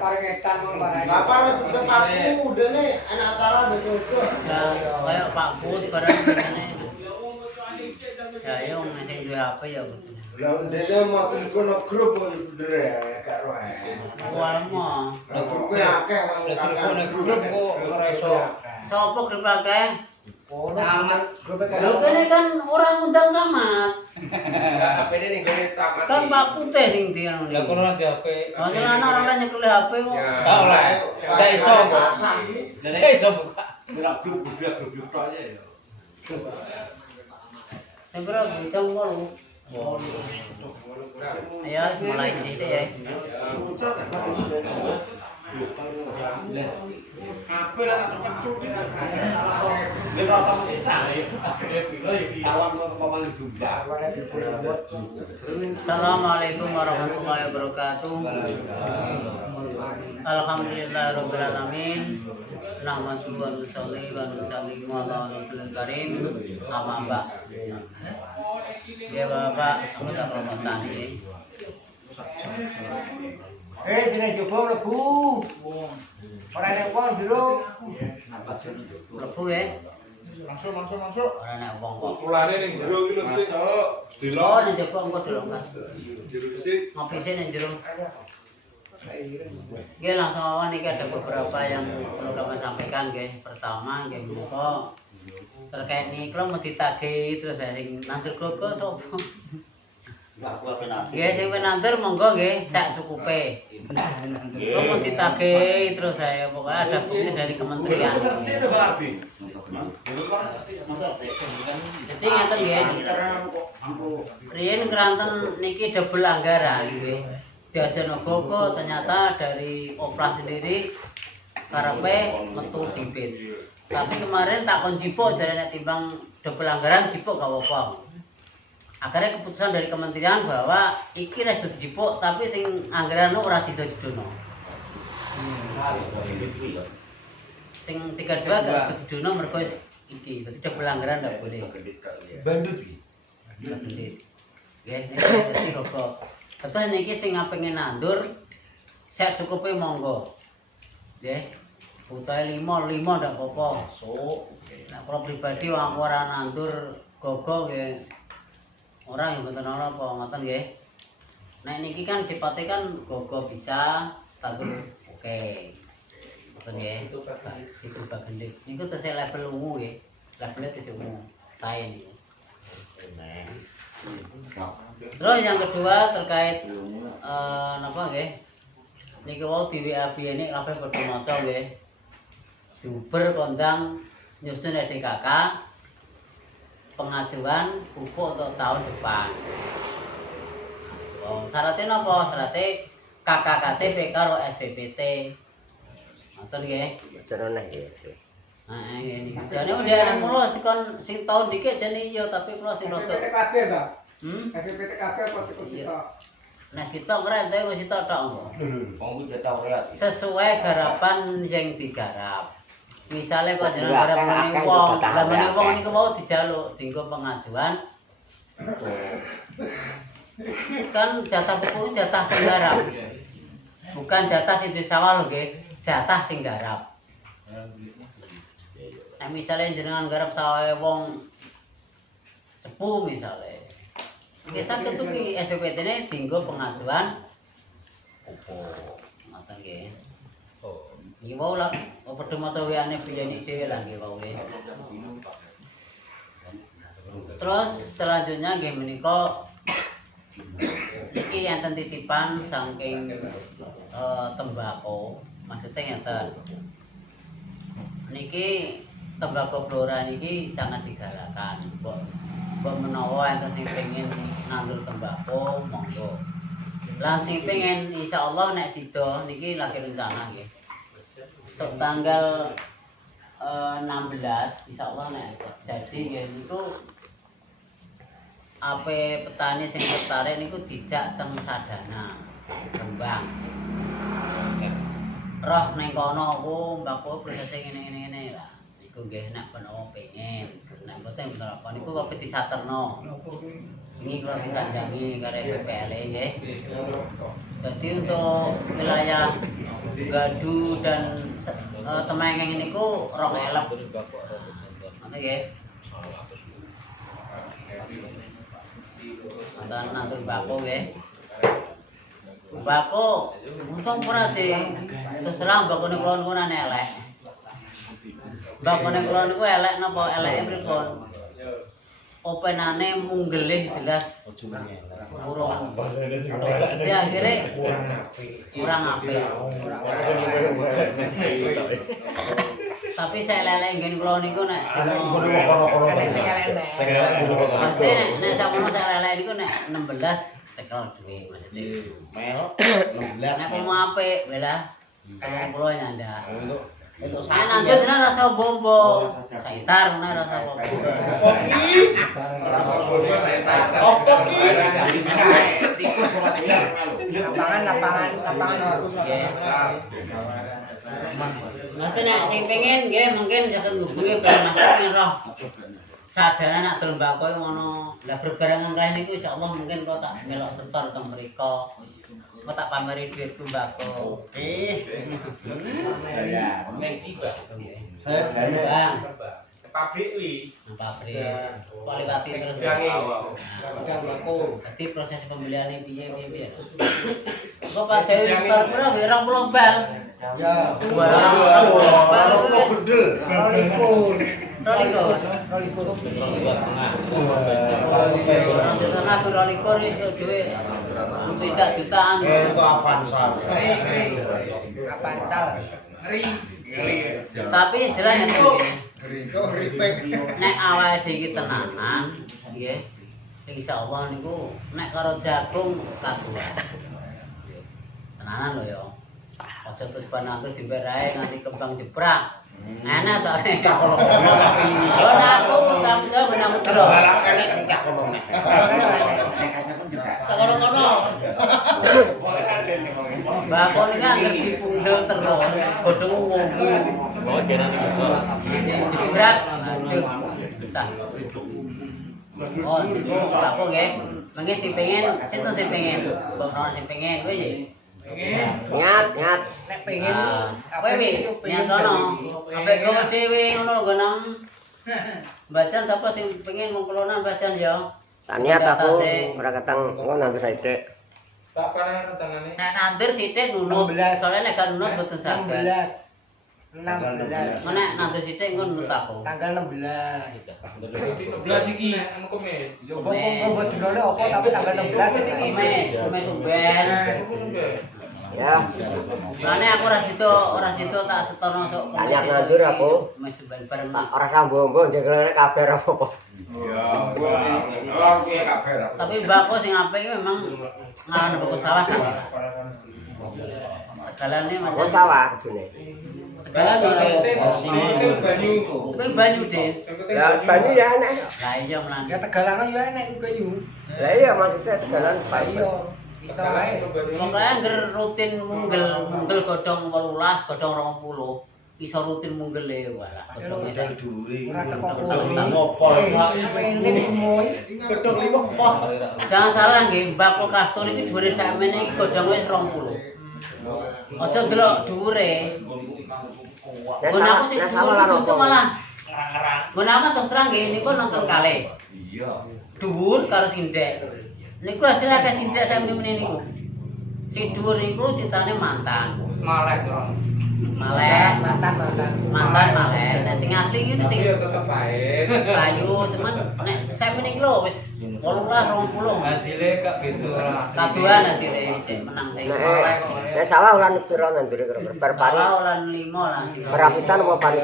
paling etan mau barang. Apa tetep aku dene anak acara besok. Kayak Pak Put barang ngene. Ya yo sing duwe HP ya kudu. Lah dene mau kono grup bener ya gak roh. Walmo. Lah grup akeh Grup kok ora iso. Sopo grup akeh? Camat grup Lho kene kan orang undang camat. HP ini gede camat. Kan Pak Putih sing di anu. Lah kono di HP. Masalah ana ora nyekel HP kok. Enggak oleh. Enggak iso. Enggak iso buka. Ora grup tok aja ya. Sing kira bocah ngono. Ayo mulai cerita ya. Kabeh lah kecut iki. Dia rata sisa. Salam kok paling jumlah. Assalamualaikum warahmatullahi wabarakatuh. Alhamdulillahirabbil alamin. Nahmadu wa nusalli wa nusallimu ala rasulil karim. Amma ba'. Ya Bapak, anggota kelompok ini. Dene coba mlebu. Ora nek wong jero. Lebu ya. Masuk. Ora nek wong kok. Mulane ning jero iki lho, Sik. Oh, Delok di jero engko delok Mas. jero sik. Ngopi sih ning jero. Nggih langsung awan iki ada beberapa yang perlu kami sampaikan nggih. Pertama nggih menika terkait nih kalau mau ditagih terus saya sing nandur koko sapa? Nggih sing nandur monggo nggih sak cukupe. Kalau mau ditagih terus saya pokoknya ada bukti dari kementerian. Jadi ngeten nggih. Riyen keranten niki double anggaran nggih. Diajarno koko ternyata dari operasi sendiri karepe metu dibit. Tapi kemarin tak kon jipuk jare nek timbang double anggaran jipuk gak apa-apa. Akhirnya keputusan dari kementerian bahwa iki wis dijipuk tapi sing anggaran ora didono. Sing 32 gak didono mergo iki, dadi double anggaran ndak boleh. Bandut iki. Nggih, niki kok. Betul niki sing pengen nandur sak cukupe monggo. Nggih. Utahe 5 ndak apa-apa. Masuk. Nah, kalau pribadi wong ora nandur gogo nggih. Ora yang mboten ora apa ngoten nggih. Nek niki kan sifatnya kan gogo bisa, tandur oke. Ngoten nggih. Itu bagende. Niku tesih level ungu nggih. Levelnya tesih ungu. Saya niki. Terus yang kedua terkait napa nggih? Niki wau di WA ini kabeh padha maca nggih. Diuber kondang nyusun DKK pengajuan pupuk untuk tahun depan. Oh, syaratnya apa? Syaratnya KKKTP karo SPPT. Ngoten nggih. Carane ya. Nah, ini. Jane undian kula kon sing tahun dikit jane iya tapi kula sing rada. SPPT Mbak. SPPT kabeh apa cukup sitok? Nah, sitok keren tapi kok sitok tok. Wong ku jatah ora. Sesuai garapan yang digarap. Misalnya kok jenengan garap muni wong, lah muni wong niku mau dijaluk dienggo pengajuan. Kan jatah pupuk jatah penggarap. Bukan jatah sing disawah lho nggih, jatah sing garap. Nah, misalnya jenengan garap sawahe wong cepu misalnya. Nggih saged tuh ki SPPT-ne dienggo pengajuan pupuk. Ngoten nggih. Iki wau lah, padha maca WA-ne priyane dhewe lah nggih wau nggih. Terus selanjutnya nggih menika iki enten titipan saking tembakau. Maksudnya ngeten. Niki tembakau Blora niki sangat digalakan. Mbok menawa enten sing pengin nandur tembakau monggo. Lan sing pengen insyaallah nek sida niki lagi rencana nggih. Tanggal 16 insyaallah nek jadi nggih niku ape petani sing tertarik niku dijak teng Sadana Rembang. Roh ning kono ku mbakku prosese ngene lah. Niku nggih nek menawa pengen. Nek mboten bener apa niku apa disaterno. Ini kula disanjangi karo PPL nggih. Dadi untuk wilayah gadu dan temengeng niku 2 elep. Ngono nggih. Mantan nandur bako nggih. Bako untung ora sih. Terus terang bakone kula niku elek. Bakone kula niku elek napa eleke pripun? Openane munggelih jelas urung. Jadi akhirnya kurang apik. Tapi saya lelek nggen kula niku nek pasti nek samono saya lelek niku nek 16 cekel duwe maksudnya. Mel 16. Nek mau apik wela kula nyandak. Untuk saya nanti jenengan rasa bombo, saitar mana rasa bombo. Opo ki? Tikus ora tilar. Lapangan. Nanti nek sing pengen nggih mungkin saged ngubungi Pak Mas pengen roh. Sadana nak deleng bako ngono. Lah berbarengan kae niku insyaallah mungkin kok tak melok setor teng mriko. Kok tak pameri duitku mbako. Ya. Saya Bang. Pabrik wi. pabrik. Kok liwati terus. Dadi proses pembeliane piye. Kok padha setor pira 20 bal. Ya. Bal Bedel. 22. Jutaan. Itu Avanza. Tapi jelas ya Riko ripek. nek awake dhewe iki tenanan nggih insyaallah niku nek karo jagung kaduan. Tenanan lho ya. Aja terus terus dimberae nganti kembang jebrak. Enak soalnya gak kono-kono tapi yo aku sampe benang medro. Balakane sing gak kono nek. Nek kasepun jebrak. Kono-kono. Bakon iki anggere dipundhel terus, godhong ngombu. Oh, kene iso. Jebrak. Aduh, susah. Oh, itu aku nggih. Mengke sing pengen, sinten sing pengen? Mbok sing pengen kowe ya. Nyat. Nek pengen kowe wi nyatono. Apik kowe dhewe ngono nggo nang bacan sapa sing pengen mengkolonan bacan ya. Taniat aku ora ketang ngono nang sithik. Tak panen tangane. Nek nandur sithik nunut. Soale nek gak nunut mboten saged. 16. Nek nandur sithik engko nunut aku. Tanggal 16. 16 iki engko me. Yo kok judulnya apa tapi tanggal 16 iki. Kemes sumben. Ya. Mane aku ora situ tak setorno sok. Taniat nandur aku. Kemes sumben bareng. Ora sambung-sambung jeglene kabeh apa. Ya, ora kuwi kabeh. Tapi mbakku sing apik memang ngaran bako sawah kan. Tegalane Kok macam sawah kudune. tegalan banyu. kuwi banyu Den. Ya banyu ya enak. Lah iya menan. Ya tegalane yo enek banyu. Lah iya maksudnya tegalan Iya. Iso wae. Pokoke angger rutin munggel godhong 18, godhong 20. Iso rutin munggele walah. Godhonge Ora teko ngopol. Godhong liwek poh. Jangan salah nggih, mbako kastur iki dhuwure sakmene iki godhonge wis 20. Aja delok dhuwure. Nggon aku sing dhuwur malah nggon aku terus terang nggih niku nonton kalih. Iya. Dhuwur karo sindek. Niku hasil akeh sindek sakmene niku. Sing dhuwur niku citane mantan. Maleh to. Maleh, Mantan. mantan maleh. Nek sing asli iki sing Iya tetep bae. kayu, cuman nek sakmene iki lho wis 18 20. Hasile gak beda. Kaduan hasile sik menang sing Nek sawah ulan pira nandure karo pari. Ulan 5 lah. Perapitan apa pari?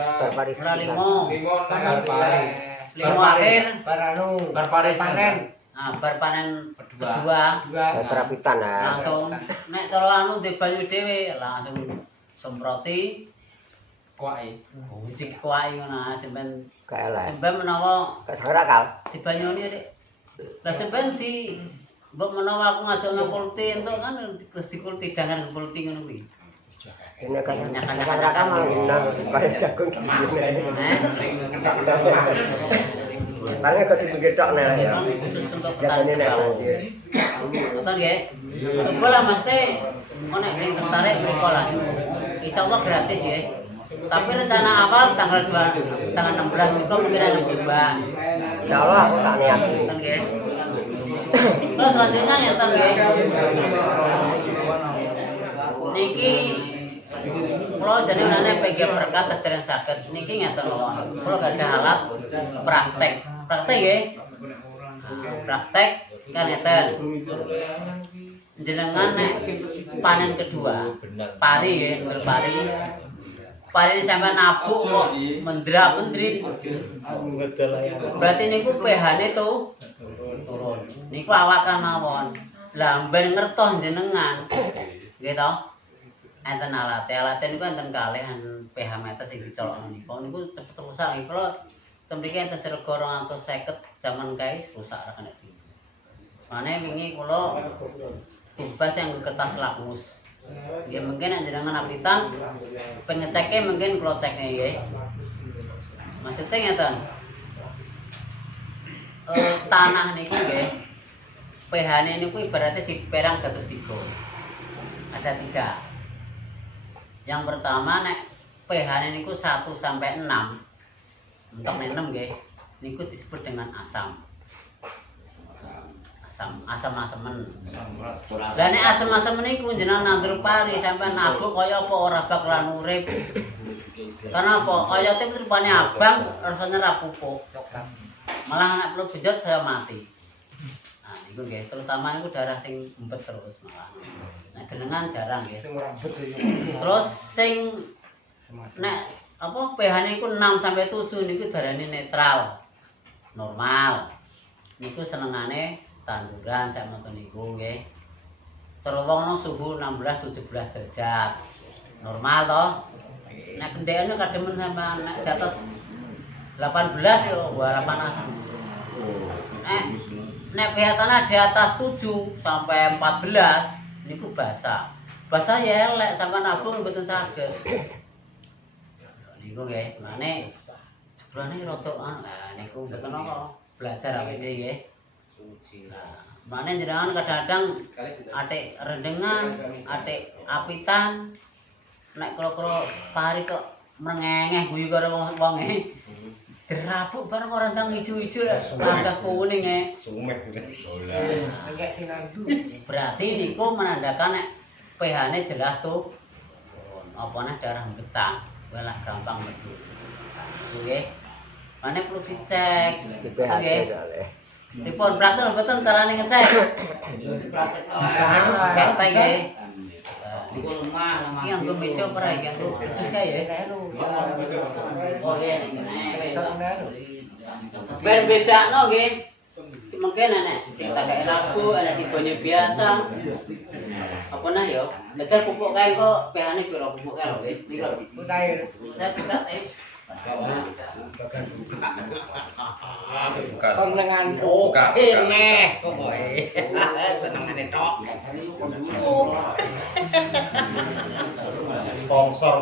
Ulan 5. 5 tanggal pare. 5 akhir. Baranu. Bar pare Panen. Nah, bar panen kedua Perapitan ya. langsung nek cara anu di banyu dhewe langsung semproti kuai. uji kuai ngono sampean Gak elek. sampean menawa Gak sakit akal. dibanyoni Dik. Lah sampean di mbok menawa aku ngajakno kulti entuk kan terus dikulti dangan kulti ngono kuwi. Ini kan masyarakat malah undang supaya jagung digigit. Paling kok digedok nek ya. Jagone nek banjir. Nonton nggih. Coba lah Mas Teh, kok nek ning tertarik mriko lah. insya Allah gratis ya. Tapi rencana awal tanggal 16 juga mungkin ada berubah. Insya Allah aku tak niat. Kan ya. Terus selanjutnya ngeten nggih. Niki kalau jenengan PG Perkat dereng saged niki ngeten mawon. Kula gadah alat praktek. Praktek nggih. Praktek kan ngeten. Jenengan nek panen kedua, pari nggih, ndel pari. Pari sampai nabuk kok mendra-mendrit. Berarti niku pH-ne tuh turun. Niku awakan mawon. Lah ben ngertos jenengan. Nggih to? Enten alat niku enten kalihan pH meter sing dicolokno niku. Niku cepet rusak nggih. Kula temriki enten srega 250 jaman kae rusak ra kena timbul. Mane wingi kula dibas yang kertas lakmus. Ya mungkin nek jenengan apitan pengeceknya mungkin kula cekne nggih. Maksudnya ngeten. Tanah niku nggih pH-ne niku ibaratnya diperang dados 3. Ada 3. Yang pertama nek pH-ne niku 1 sampai 6. Untuk 6 nggih niku disebut dengan asam. Asam-asemen. Lah nek asam-asemen niku jenengan nandur pari sampai nabuk kaya apa ora bakalan urip. Karena apa? Oyote rupane abang, rasanya ra pupuk. Malah nek perlu bejot saya mati. Nah niku nggih, terutama niku darah sing empet terus malah. Nek genengan jarang nggih. Terus sing nek apa pH-ne niku 6 sampai 7 niku darane netral. Normal. Niku senengane tanduran sak mboten niku nggih. Terowongno suhu 16-17 derajat. Normal toh. Nek kendekane kademen sampean nek di atas 18 yo ora panasan. Nek pH tanah di atas 7 sampai 14 niku basah. Basah ya elek sampean nabung mboten saged. Niku nggih, mane jebrane rada nah niku mboten apa belajar awake dhewe nggih. Mane jenengan kadang-kadang atik rendengan, atik apitan nek kira-kira pari kok mrengengeh guyu karo wong-wonge. Derapuk bareng ora tang ijo-ijo tambah kuning Sumeh berarti niku menandakan nek pH-ne jelas tuh apane darah betah, malah gampang metu. Nggih. Mane perlu dicek. Nggih. Dipun praktek mboten carane ngecek. Santai nggih. Iku lemah. Iki anggo meja ora iki anggo terus kae ya. Oh nggih. Ben bedakno nggih. Mungkin ana sing tak kaya labu, ana sing banyu biasa. Apa nah yo? Belajar pupuk kae kok pH-ne piro pupuk kae lho nggih. Niku lho. Cair. Saya buka Senengan Buka. neh pokoke. Senengane tok. Sponsor